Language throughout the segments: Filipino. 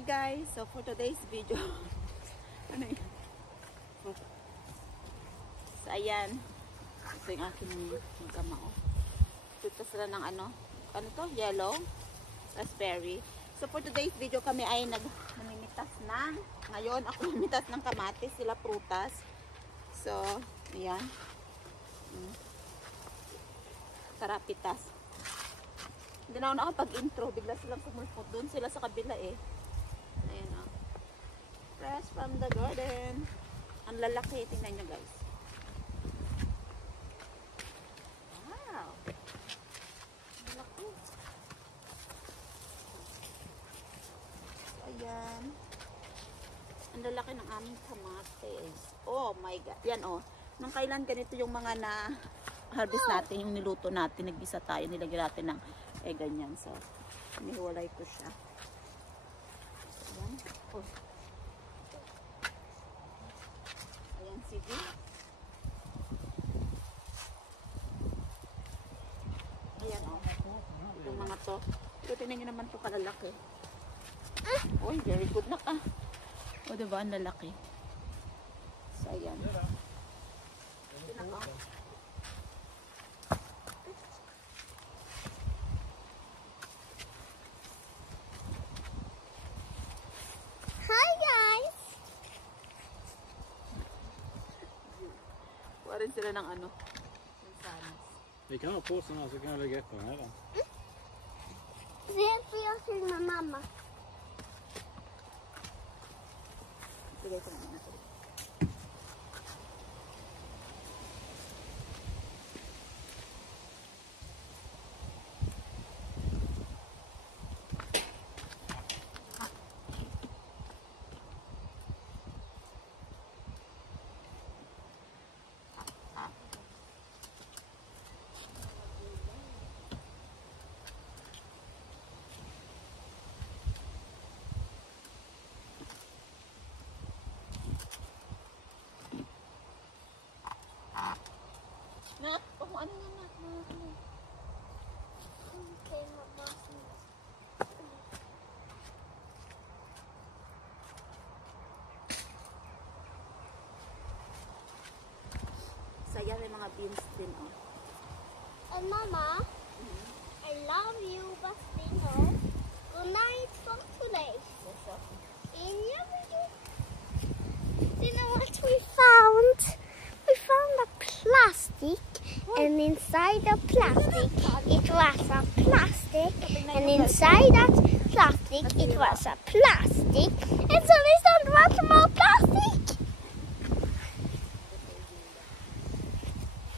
Hi guys, so for today's video ano yun? So ayan, ito yung aking kamao. Ito sila ng ano to? Yellow raspberry. So for today's video kami ay namimitas ng, ngayon ako namimitas ng kamatis, sila prutas. So ayan, karapitas. Hindi na ako nakapag-intro, bigla silang sumulpot. Doon sila sa kabila eh. Ayan o. Fresh from the garden. Ang lalaki, tingnan nyo guys. Wow! Ang lalaki. So, ayan. Ang lalaki ng aming kamatis. Oh my God. Yan o. Nung kailan ganito yung mga na harvest natin, yung niluto natin, nagbisa tayo, nilagyan natin ng ganyan. So, nihiwalay ko siya. Ayan. Oh. Ayan, sige. Ayan, oh. Itong mga to. Ito, tingnan nyo naman to kalalaki. Uy, very good na ka. O, diba? Ang lalaki. So, ayan. Ito na ka. Rin sila ng ano, ng sanas. Vi kan ha på sådana så kan jag lägga ett på den här då. Det får jag till med mamma. Lagay ko naman ito. Nak, kung ano yan nak, Okay, Mama. saya may mga beans din oh. And Mama, I love you, but you know, good night for today. And you know what we found? We found a plastic, and inside the plastic, it was a plastic, and inside that plastic, it was a plastic, and so we don't want more plastic.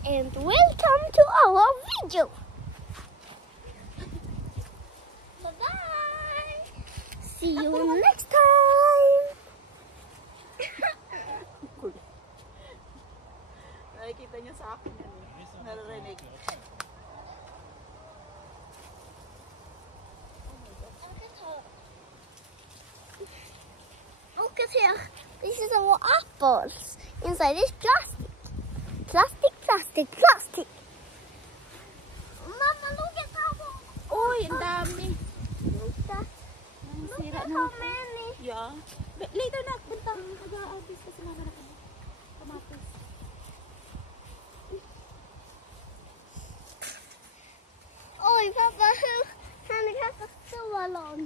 And welcome to our video. Bye-bye. See you next time. Nakikita niyo sa akin yan eh. Naririnig. Look at here. This is our apples. Inside is plastic. Plastic, plastic, plastic. Mama, look at how Uy, ang dami. Look at Sira how na. many. Yeah. Later na, punta. Mag-aabis kasi naman ako. Kamatis. Oj, pappa, han är ganska så lång.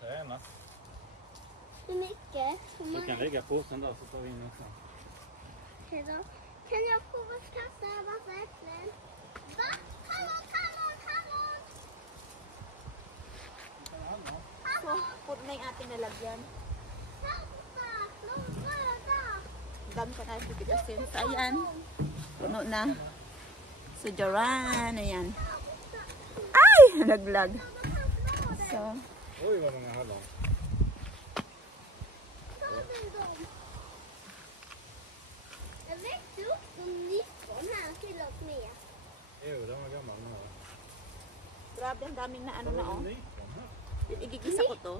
Träna. Hur mycket? Du kan lägga påsen där så tar vi in den sen. Okej då. Kan jag få kasta en massa äpplen? Va? Hallon, hallon, hallon! So, put na yung ating nalagyan. Salsa! Långbröda! Ang dami ka na pipitasin. So, ayan. Puno na. So, Joran. Ayan. Ay! Naglag. So, Oj vad många hallon. Jag växte upp som 19 här till och med. Jo, den var gammal nu. grabe ang daming na ano na oh. 19 här. Igigisa ko to.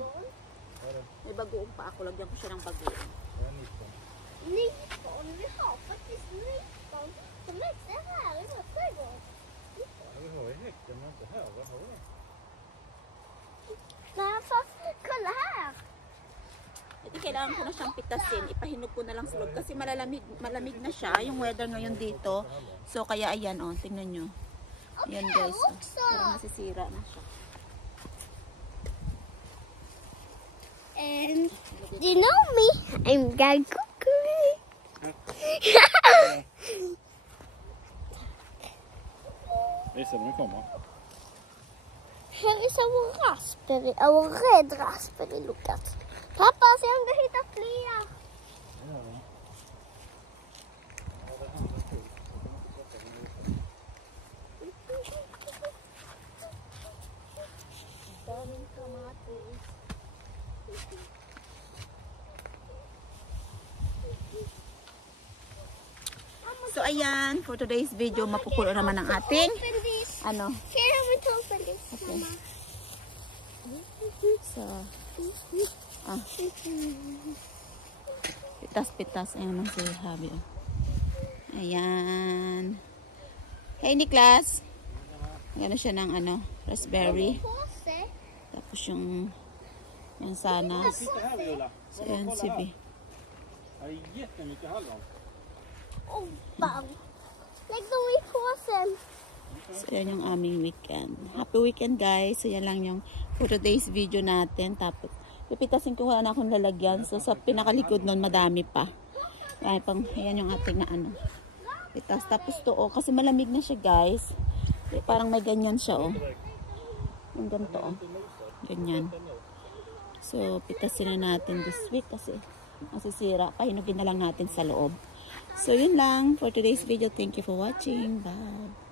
Vad är det? May bagoong pa ako. Lagyan ko siya ng bagoong. Vad är 19? 19, vi har faktiskt 19 som växer här i vår trädgård. Ja, vi har ju häcken men inte här. Vad har vi? Men fast kolla kailangan ko na siyang pitasin. Ipahinog ko na lang sa loob kasi malamig na siya yung weather ngayon dito. So kaya ayan oh, tingnan nyo. Ayan guys, oh. Parang nasisira na siya. And do you know me? I'm Gag Cookery. Lisa, nu kommer. Here is our raspberry, our red raspberry. Look at. Pappa, se om du hittar fler. So ayan, for today's video, mapupulo naman ang ating Open this. ano. Here, I'm going to open this. Okay. So, pitas-pitas. Ayan ang si Habi. Oh. Ayan. Hey Niklas. Gano'n siya ng ano, raspberry. Påse. Tapos yung mansanas. Titta här Viola. So ayan si B. Här är jättemycket hallon. Oh, bang. Lägg dem i påsen. So yan yung aming weekend. Happy weekend guys. So yan lang yung for today's video natin. Tapos pipitasin ko, wala na akong lalagyan. So sa pinakalikod nun madami pa. Ay, pang, yan yung ating na ano. Pitas. Tapos to oh, kasi malamig na siya guys. Eh, parang may ganyan siya oh. Yung ganito oh. Ganyan. So pitasin na natin this week kasi masisira. Pahinugin na lang natin sa loob. So yun lang for today's video. Thank you for watching. Bye.